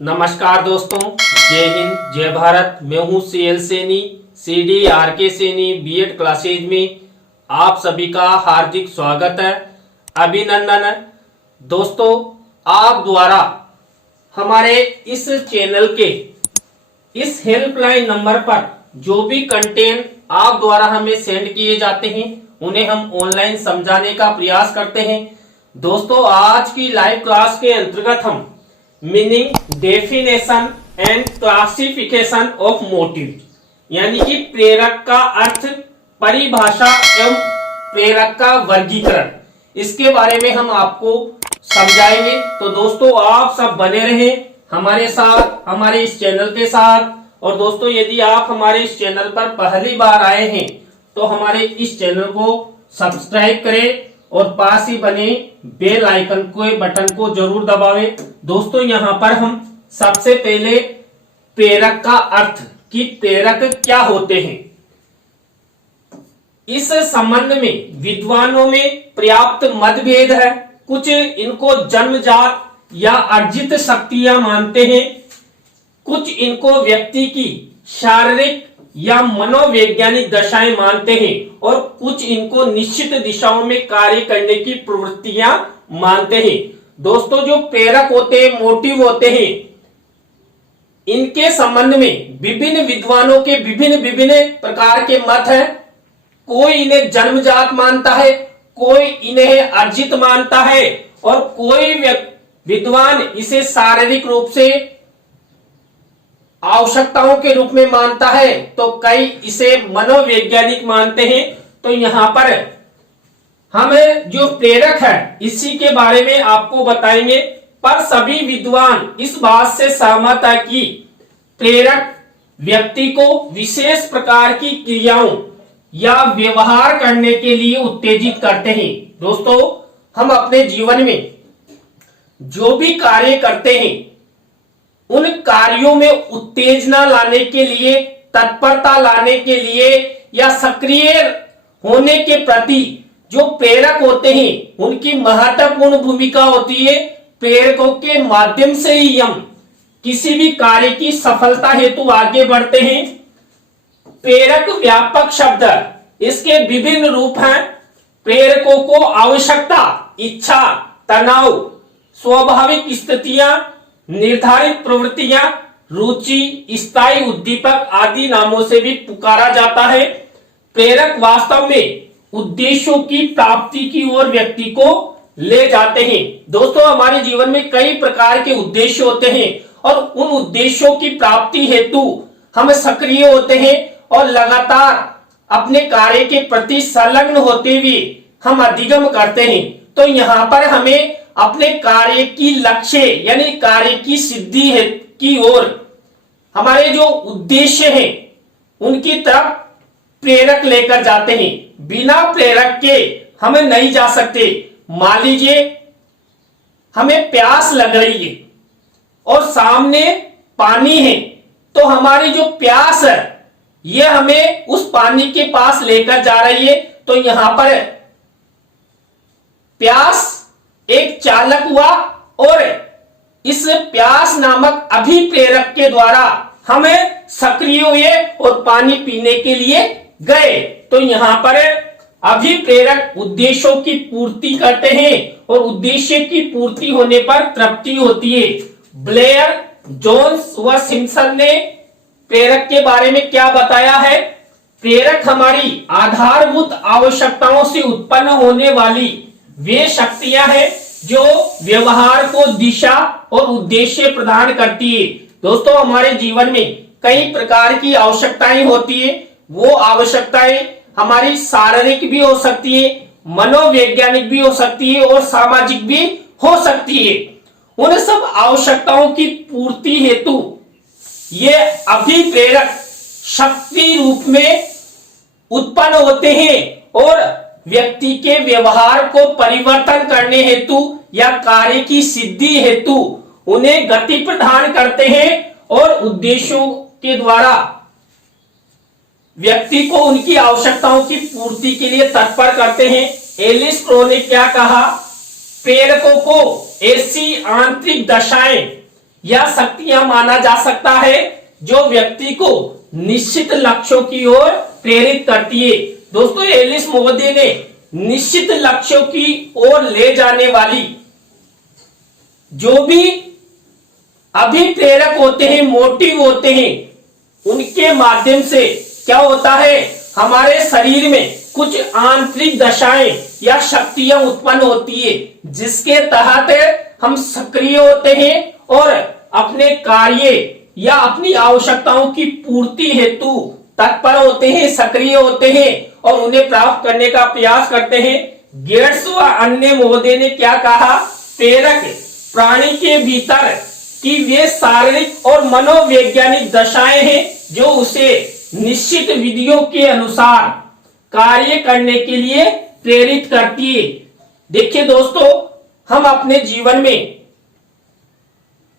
नमस्कार दोस्तों, जय हिंद, जय भारत। मैं हूं CL Saini, CD RK Saini BEd classes में आप सभी का हार्दिक स्वागत है, अभिनंदन है। दोस्तों, आप द्वारा हमारे इस चैनल के इस हेल्पलाइन नंबर पर जो भी कंटेंट आप द्वारा हमें सेंड किए जाते हैं उन्हें हम ऑनलाइन समझाने का प्रयास करते हैं। दोस्तों, आज की लाइव क्लास के अंतर्गत हम meaning, definition and classification of motive यानी कि प्रेरक का अर्थ, परिभाषा एवं प्रेरक का वर्गीकरण, इसके बारे में हम आपको समझाएंगे। तो दोस्तों, आप सब बने रहें हमारे साथ, हमारे इस चैनल के साथ। और दोस्तों, यदि आप हमारे इस चैनल पर पहली बार आए हैं तो हमारे इस चैनल को सब्सक्राइब करें और पास ही बने बेल आइकन के बटन को जरूर दबावें। दोस्तों, यहाँ पर हम सबसे पहले प्रेरक का अर्थ कि प्रेरक क्या होते हैं, इस संबंध में विद्वानों में पर्याप्त मतभेद है। कुछ इनको जन्मजात या अर्जित शक्तियां मानते हैं, कुछ इनको व्यक्ति की शारीरिक या मनोवैज्ञानिक दशाएं मानते हैं और कुछ इनको निश्चित दिशाओं में कार्य करने की प्रवृत्तियां मानते हैं। दोस्तों, जो प्रेरक होते हैं, मोटिव होते हैं, इनके संबंध में विभिन्न विद्वानों के विभिन्न प्रकार के मत हैं। कोई इन्हें जन्मजात मानता है, कोई इन्हें अर्जित मानता है और कोई विद्वान इसे शारीरिक रूप से आवश्यकताओं के रूप में मानता है, तो कई इसे मनोवैज्ञानिक मानते हैं। तो यहां पर हम जो प्रेरक है इसी के बारे में आपको बताएंगे, पर सभी विद्वान इस बात से सहमत है कि प्रेरक व्यक्ति को विशेष प्रकार की क्रियाओं या व्यवहार करने के लिए उत्तेजित करते हैं। दोस्तों, हम अपने जीवन में जो भी कार्य करते हैं उन कार्यों में उत्तेजना लाने के लिए, तत्परता लाने के लिए या सक्रिय होने के प्रति जो प्रेरक होते हैं उनकी महत्वपूर्ण भूमिका होती है। प्रेरकों के माध्यम से ही हम किसी भी कार्य की सफलता हेतु आगे बढ़ते हैं। प्रेरक व्यापक शब्द, इसके विभिन्न रूप हैं। प्रेरकों को आवश्यकता, इच्छा, तनाव, स्वाभाविक स्थितियां, निर्धारित प्रवृत्तियां, रुचि, स्थायी उद्दीपक आदि नामों से भी पुकारा जाता है। प्रेरक वास्तव में उद्देश्यों की प्राप्ति की ओर व्यक्ति को ले जाते हैं। दोस्तों, हमारे जीवन में कई प्रकार के उद्देश्य होते हैं और उन उद्देश्यों की प्राप्ति हेतु हम सक्रिय होते हैं और लगातार अपने कार्य के प्रति संलग्न होते हुए हम अधिगम करते हैं। तो यहाँ पर हमें अपने कार्य की लक्ष्य यानी कार्य की सिद्धि की ओर हमारे जो उद्देश्य हैं उनकी तरफ प्रेरक लेकर जाते हैं। बिना प्रेरक के हम नहीं जा सकते। मान लीजिए हमें प्यास लग रही है और सामने पानी है, तो हमारी जो प्यास है ये हमें उस पानी के पास लेकर जा रही है। तो यहां पर प्यास एक चालक हुआ और इस प्यास नामक अभिप्रेरक के द्वारा हमें सक्रिय हुए और पानी पीने के लिए गए। तो यहां पर अभिप्रेरक उद्देश्यों की पूर्ति करते हैं और उद्देश्य की पूर्ति होने पर तृप्ति होती है। ब्लेयर, जोन्स व सिम्पसन ने प्रेरक के बारे में क्या बताया है? प्रेरक हमारी आधारभूत आवश्यकताओं से उत्पन्न होने वाली वे शक्तियां हैं जो व्यवहार को दिशा और उद्देश्य प्रदान करती है। दोस्तों, हमारे जीवन में कई प्रकार की आवश्यकताएं होती है। वो आवश्यकताएं हमारी शारीरिक भी हो सकती है, मनोवैज्ञानिक भी हो सकती है और सामाजिक भी हो सकती है। उन सब आवश्यकताओं की पूर्ति हेतु ये अभिप्रेरक शक्ति रूप में उत्पन्न होते हैं और व्यक्ति के व्यवहार को परिवर्तन करने हेतु या कार्य की सिद्धि हेतु उन्हें गति प्रदान करते हैं और उद्देश्यों के द्वारा व्यक्ति को उनकी आवश्यकताओं की पूर्ति के लिए तत्पर करते हैं। एलिस क्रो ने क्या कहा? प्रेरकों को ऐसी आंतरिक दशाएं या शक्तियां माना जा सकता है जो व्यक्ति को निश्चित लक्ष्यों की ओर प्रेरित करती है। दोस्तों, एलिस मोहदे ने निश्चित लक्ष्यों की ओर ले जाने वाली जो भी अभिप्रेरक होते हैं, मोटिव होते हैं, उनके माध्यम से क्या होता है, हमारे शरीर में कुछ आंतरिक दशाएं या शक्तियां उत्पन्न होती है जिसके तहत हम सक्रिय होते हैं और अपने कार्य या अपनी आवश्यकताओं की पूर्ति हेतु तत्पर होते हैं, सक्रिय होते हैं और उन्हें प्राप्त करने का प्रयास करते हैं। गेट्स व अन्य महोदय ने क्या कहा, प्रेरक प्राणी के भीतर की वे शारीरिक और मनोवैज्ञानिक दशाएं हैं जो उसे निश्चित विधियों के अनुसार कार्य करने के लिए प्रेरित करती है। देखिए दोस्तों, हम अपने जीवन में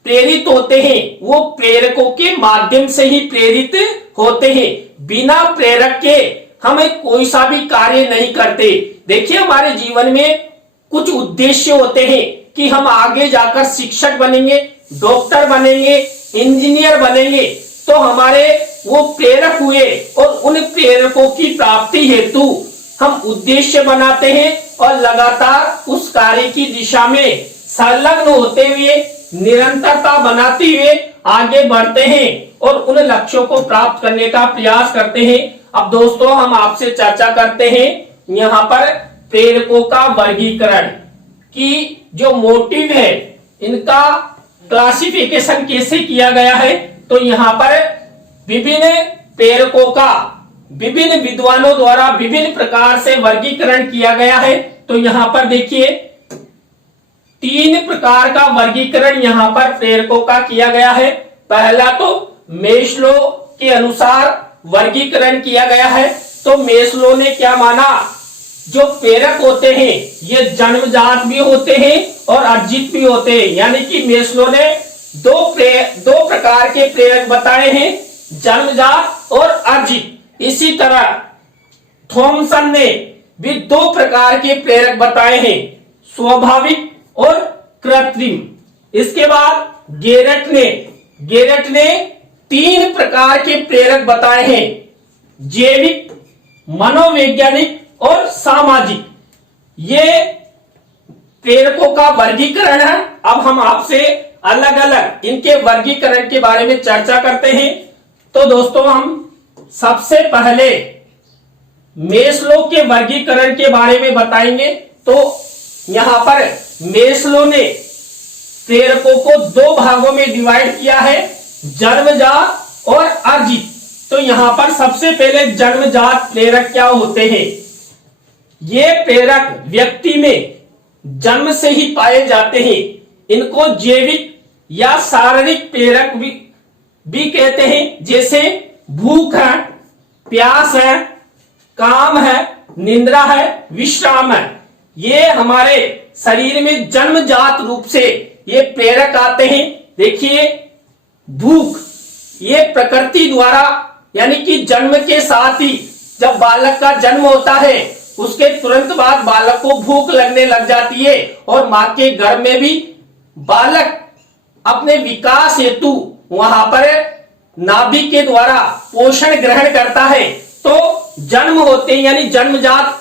प्रेरित होते हैं, वो प्रेरकों के माध्यम से ही प्रेरित होते हैं। बिना प्रेरक के हमें कोई सा भी कार्य नहीं करते। देखिए, हमारे जीवन में कुछ उद्देश्य होते हैं कि हम आगे जाकर शिक्षक बनेंगे, डॉक्टर बनेंगे, इंजीनियर बनेंगे, तो हमारे वो प्रेरक हुए और उन प्रेरकों की प्राप्ति हेतु हम उद्देश्य बनाते हैं और लगातार उस कार्य की दिशा में संलग्न होते हुए निरंतरता बनाते हुए आगे बढ़ते हैं और उन लक्ष्यों को प्राप्त करने का प्रयास करते हैं। अब दोस्तों, हम आपसे चर्चा करते हैं यहाँ पर प्रेरकों का वर्गीकरण कि जो मोटिव है इनका क्लासिफिकेशन कैसे किया गया है। तो यहाँ पर विभिन्न प्रेरकों का विभिन्न विद्वानों द्वारा विभिन्न प्रकार से वर्गीकरण किया गया है। तो यहाँ पर देखिए, 3 प्रकार का वर्गीकरण यहाँ पर प्रेरकों का किया गया है। पहला तो मेस्लो के अनुसार वर्गीकरण किया गया है। तो मेस्लो ने क्या माना, जो प्रेरक होते हैं ये जन्मजात भी होते हैं और अर्जित भी होते हैं। यानी कि मेस्लो ने दो प्रकार के प्रेरक बताए हैं, जन्मजात और अर्जित। इसी तरह थॉमसन ने भी 2 प्रकार के प्रेरक बताए हैं, स्वाभाविक और कृत्रिम। इसके बाद गेरट ने 3 प्रकार के प्रेरक बताए हैं, जैविक, मनोवैज्ञानिक और सामाजिक। ये प्रेरकों का वर्गीकरण है। अब हम आपसे अलग अलग इनके वर्गीकरण के बारे में चर्चा करते हैं। तो दोस्तों, हम सबसे पहले मेस्लो के वर्गीकरण के बारे में बताएंगे। तो यहां पर मेस्लो ने प्रेरकों को 2 भागों में डिवाइड किया है, जन्मजात और अर्जित। तो यहां पर सबसे पहले जन्मजात प्रेरक क्या होते हैं। ये प्रेरक व्यक्ति में जन्म से ही पाए जाते हैं। इनको जैविक या शारीरिक प्रेरक भी कहते हैं, जैसे भूख है, प्यास है, काम है, निद्रा है, विश्राम है। ये हमारे शरीर में जन्मजात रूप से ये प्रेरक आते हैं। देखिए, भूख ये प्रकृति द्वारा, यानी कि जन्म के साथ ही जब बालक का जन्म होता है उसके तुरंत बाद बालक को भूख लगने लग जाती है और मां के गर्भ में भी बालक अपने विकास हेतु वहां पर नाभि के द्वारा पोषण ग्रहण करता है। तो जन्म होते हैं, यानी जन्मजात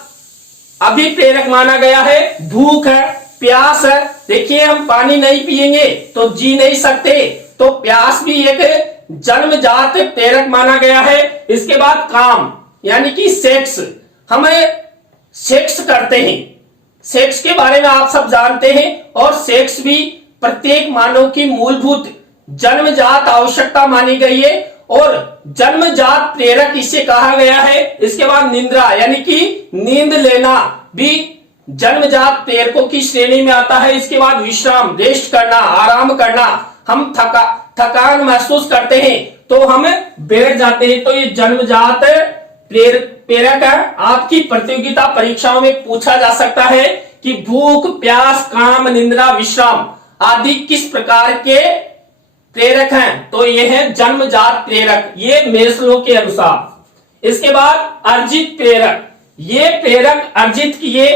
अभिप्रेरक माना गया है। भूख है, प्यास है। देखिए, हम पानी नहीं पिएंगे तो जी नहीं सकते, तो प्यास भी एक जन्मजात प्रेरक माना गया है। इसके बाद काम, यानी कि सेक्स, हमें सेक्स करते हैं। सेक्स के बारे में आप सब जानते हैं और सेक्स भी प्रत्येक मानव की मूलभूत जन्मजात आवश्यकता मानी गई है और जन्मजात प्रेरक इसे कहा गया है। इसके बाद निद्रा, यानी कि नींद लेना भी जन्मजात प्रेरकों की श्रेणी में आता है। इसके बाद विश्राम, रेस्ट करना, आराम करना। हम थकान महसूस करते हैं तो हम बैठ जाते हैं, तो ये जन्मजात प्रेरक है। आपकी प्रतियोगिता परीक्षाओं में पूछा जा सकता है कि भूख, प्यास, काम, निद्रा, विश्राम आदि किस प्रकार के प्रेरक हैं। तो ये है जन्मजात प्रेरक, ये मेस्लो के अनुसार। इसके बाद अर्जित प्रेरक, ये प्रेरक अर्जित किए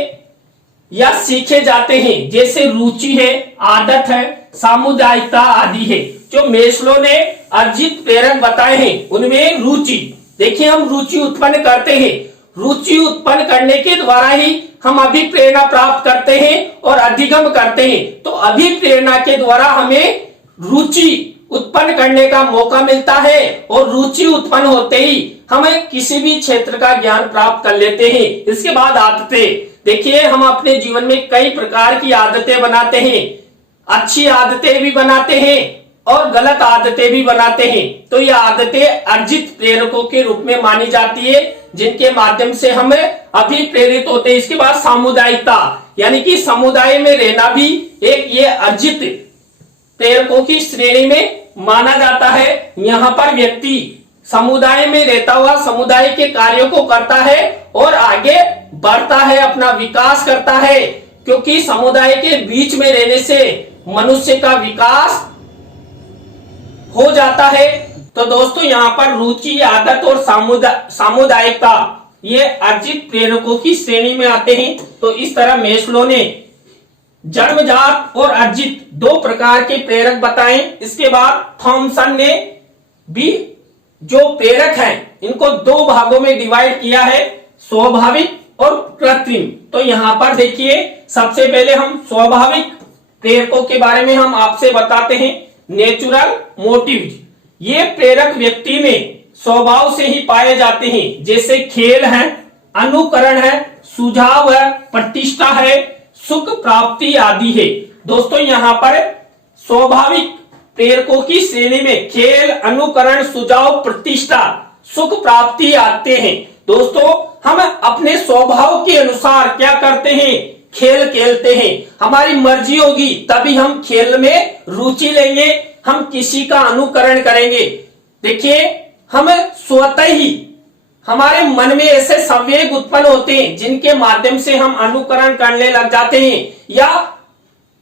या सीखे जाते हैं, जैसे रुचि है, आदत है, सामुदायिकता आदि है। जो मेस्लो ने अर्जित प्रेरक बताए हैं उनमें रुचि, देखिए हम रुचि उत्पन्न करते हैं, रुचि उत्पन्न करने के द्वारा ही हम अभिप्रेरणा प्राप्त करते हैं और अधिगम करते हैं। तो अभिप्रेरणा के द्वारा हमें रुचि उत्पन्न करने का मौका मिलता है और रुचि उत्पन्न होते ही हम किसी भी क्षेत्र का ज्ञान प्राप्त कर लेते हैं। इसके बाद आदतें, देखिए हम अपने जीवन में कई प्रकार की आदतें बनाते हैं, अच्छी आदतें भी बनाते हैं और गलत आदतें भी बनाते हैं। तो ये आदतें अर्जित प्रेरकों के रूप में मानी जाती है जिनके माध्यम से हम अभिप्रेरित होते हैं। इसके बाद सामुदायिकता, यानी कि समुदाय में रहना भी एक ये अर्जित प्रेरकों की श्रेणी में माना जाता है। यहाँ पर व्यक्ति समुदाय में रहता हुआ समुदाय के कार्यों को करता है और आगे बढ़ता है, अपना विकास करता है, क्योंकि समुदाय के बीच में रहने से मनुष्य का विकास हो जाता है। तो दोस्तों यहाँ पर रुचि, आदत और सामुदायिकता ये अर्जित प्रेरकों की श्रेणी में आते हैं। तो इस तरह मेस्लो ने जन्मजात और अर्जित दो प्रकार के प्रेरक बताए। इसके बाद थॉमसन ने भी जो प्रेरक हैं इनको दो भागों में डिवाइड किया है, स्वाभाविक और कृत्रिम। तो यहाँ पर देखिए सबसे पहले हम स्वाभाविक प्रेरकों के बारे में हम आपसे बताते हैं। नेचुरल मोटिव, ये प्रेरक व्यक्ति में स्वभाव से ही पाए जाते हैं, जैसे खेल है, अनुकरण है, सुझाव है, प्रतिष्ठा है, सुख प्राप्ति आदि है। दोस्तों यहाँ पर स्वाभाविक प्रेरकों की श्रेणी में खेल, अनुकरण, सुझाव, प्रतिष्ठा, सुख प्राप्ति आते हैं। दोस्तों हम अपने स्वभाव के अनुसार क्या करते हैं, खेल खेलते हैं। हमारी मर्जी होगी तभी हम खेल में रुचि लेंगे, हम किसी का अनुकरण करेंगे। देखिए हम स्वतः ही हमारे मन में ऐसे संवेग उत्पन्न होते हैं जिनके माध्यम से हम अनुकरण करने लग जाते हैं या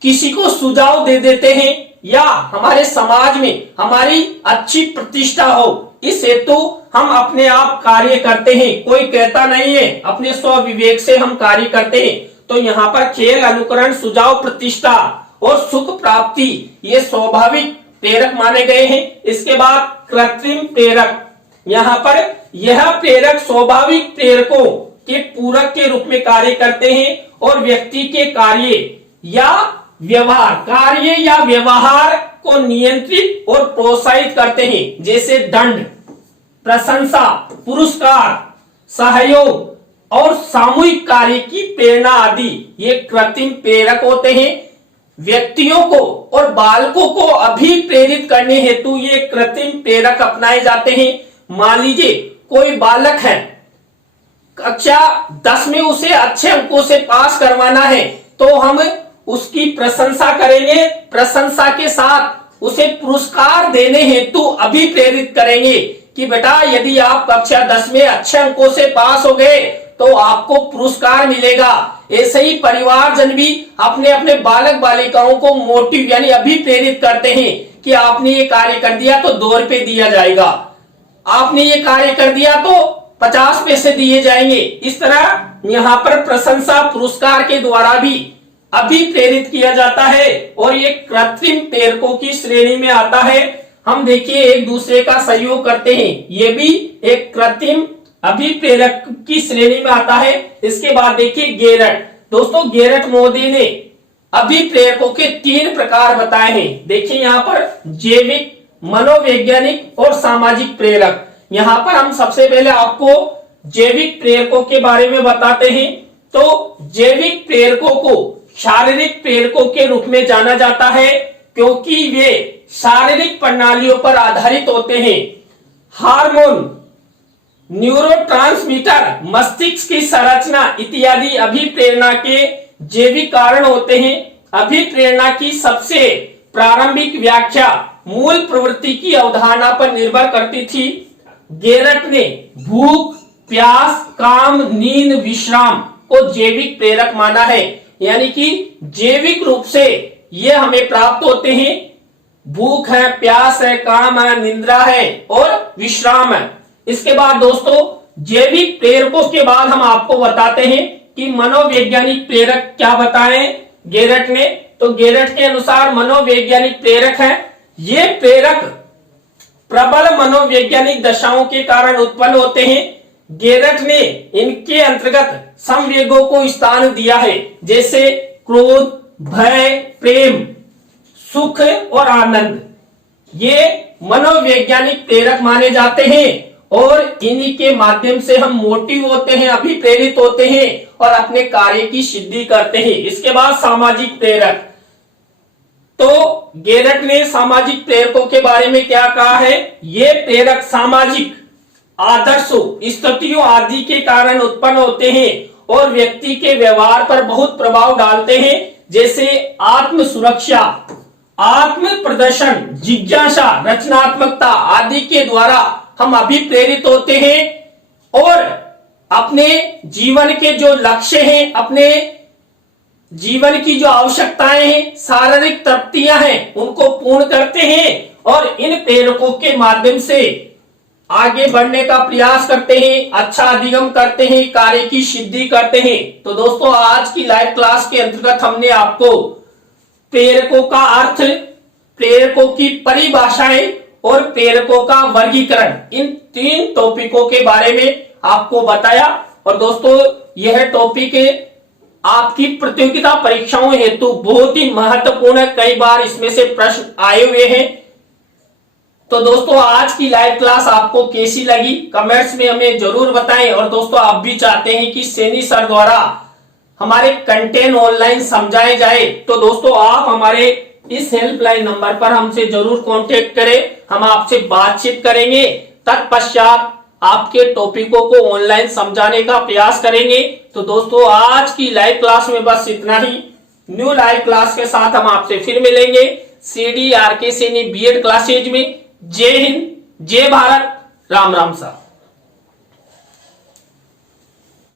किसी को सुझाव दे देते हैं या हमारे समाज में हमारी अच्छी प्रतिष्ठा हो, इस हेतु हम अपने आप कार्य करते हैं। कोई कहता नहीं है, अपने स्व विवेक से हम कार्य करते हैं। तो यहाँ पर खेल, अनुकरण, सुझाव, प्रतिष्ठा और सुख प्राप्ति ये स्वाभाविक प्रेरक माने गए हैं। इसके बाद कृत्रिम प्रेरक, यहाँ पर यह प्रेरक स्वाभाविक प्रेरकों के पूरक के रूप में कार्य करते हैं और व्यक्ति के कार्य या व्यवहार को नियंत्रित और प्रोत्साहित करते हैं, जैसे दंड, प्रशंसा, पुरस्कार, सहयोग और सामूहिक कार्य की प्रेरणा आदि ये कृत्रिम प्रेरक होते हैं। व्यक्तियों को और बालकों को अभिप्रेरित करने हेतु ये कृत्रिम प्रेरक अपनाए जाते हैं। मान लीजिए कोई बालक है, कक्षा 10 में उसे अच्छे अंकों से पास करवाना है, तो हम उसकी प्रशंसा करेंगे, प्रशंसा के साथ उसे पुरस्कार देने हेतु अभिप्रेरित करेंगे कि बेटा यदि आप कक्षा 10 में अच्छे अंकों से पास हो गए तो आपको पुरस्कार मिलेगा। ऐसे ही परिवारजन भी अपने अपने बालक बालिकाओं को मोटिव यानी अभिप्रेरित करते हैं कि आपने ये कार्य कर दिया तो 2 रुपए दिया जाएगा, आपने ये कार्य कर दिया तो 50 पैसे दिए जाएंगे। इस तरह यहाँ पर प्रशंसा, पुरस्कार के द्वारा भी अभिप्रेरित किया जाता है और ये कृत्रिम प्रेरकों की श्रेणी में आता है। हम देखिए एक दूसरे का सहयोग करते हैं, ये भी एक कृत्रिम अभिप्रेरक की श्रेणी में आता है। इसके बाद देखिए गेरट, दोस्तों गेरट मोदी ने अभिप्रेरकों के 3 प्रकार बताए हैं। देखिए यहाँ पर जैविक, मनोवैज्ञानिक और सामाजिक प्रेरक। यहाँ पर हम सबसे पहले आपको जैविक प्रेरकों के बारे में बताते हैं। तो जैविक प्रेरकों को शारीरिक प्रेरकों के रूप में जाना जाता है क्योंकि वे शारीरिक प्रणालियों पर आधारित होते हैं। हार्मोन, न्यूरोट्रांसमीटर, मस्तिष्क की संरचना इत्यादि अभिप्रेरणा के जैविक कारण होते हैं। अभिप्रेरणा की सबसे प्रारंभिक व्याख्या मूल प्रवृत्ति की अवधारणा पर निर्भर करती थी। गेरट ने भूख, प्यास, काम, नींद, विश्राम को जैविक प्रेरक माना है, यानी कि जैविक रूप से ये हमें प्राप्त होते हैं। भूख है, प्यास है, काम है, निद्रा है और विश्राम है। इसके बाद दोस्तों जैविक प्रेरकों के बाद हम आपको बताते हैं कि मनोवैज्ञानिक प्रेरक क्या बताए गेरट ने। तो गेरट के अनुसार मनोवैज्ञानिक प्रेरक है। ये प्रेरक प्रबल मनोवैज्ञानिक दशाओं के कारण उत्पन्न होते हैं। गेरट ने इनके अंतर्गत संवेगों को स्थान दिया है, जैसे क्रोध, भय, प्रेम, सुख और आनंद। ये मनोवैज्ञानिक प्रेरक माने जाते हैं और इन्हीं के माध्यम से हम मोटिव होते हैं, अभिप्रेरित होते हैं और अपने कार्य की सिद्धि करते हैं। इसके बाद सामाजिक प्रेरक। तो गेरट ने सामाजिक प्रेरकों के बारे में क्या कहा है? ये प्रेरक सामाजिक आदर्शों, स्थितियों आदि के कारण उत्पन्न होते हैं और व्यक्ति के व्यवहार पर बहुत प्रभाव डालते हैं, जैसे आत्म सुरक्षा, आत्म प्रदर्शन, जिज्ञासा, रचनात्मकता आदि के द्वारा हम अभिप्रेरित होते हैं और अपने जीवन के जो लक्ष्य हैं, अपने जीवन की जो आवश्यकताएं हैं, शारीरिक तृप्तियां हैं, उनको पूर्ण करते हैं और इन प्रेरकों के माध्यम से आगे बढ़ने का प्रयास करते हैं, अच्छा अधिगम करते हैं, कार्य की सिद्धि करते हैं। तो दोस्तों, आज की लाइव क्लास के अंतर्गत हमने आपको प्रेरकों का अर्थ, प्रेरकों की परिभाषाएं और प्रेरकों का वर्गीकरण, इन 3 टॉपिकों के बारे में आपको बताया। और दोस्तों, यह टॉपिक आपकी प्रतियोगिता परीक्षाओं हेतु बहुत ही महत्वपूर्ण है। कई बार इसमें से प्रश्न आए हुए हैं। तो दोस्तों, आज की लाइव क्लास आपको कैसी लगी कमेंट्स में हमें जरूर बताएं। और दोस्तों, आप भी चाहते हैं कि सैनी सर द्वारा हमारे कंटेंट ऑनलाइन समझाए जाए, तो दोस्तों आप हमारे इस हेल्पलाइन नंबर पर हमसे जरूर कांटेक्ट करें। हम आपसे बातचीत करेंगे, तत्पश्चात आपके टॉपिकों को ऑनलाइन समझाने का प्रयास करेंगे। तो दोस्तों, आज की लाइव क्लास में बस इतना ही। न्यू लाइव क्लास के साथ हम आपसे फिर मिलेंगे CDRK सैनी B.Ed क्लासेज में। जय हिंद, जय भारत, राम राम साहब।